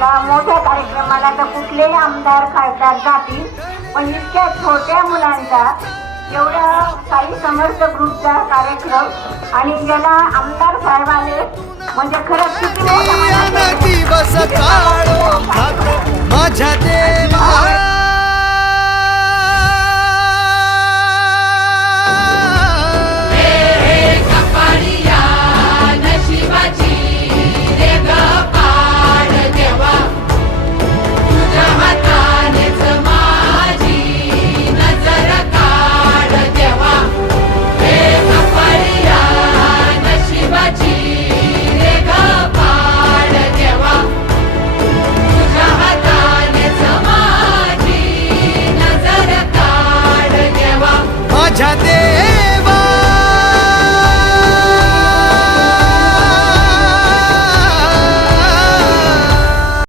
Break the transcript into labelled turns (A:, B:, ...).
A: आपल्याला मोठ्या कार्यक्रमाला तर कुठलेही आमदार खासदार जातील पण इतक्या छोट्या मुलांचा एवढा काही समर्थ ग्रुपचा कार्यक्रम आणि ज्याला आमदार साहेब आले म्हणजे खरंच किती माझ्या
B: देवा সাজাতে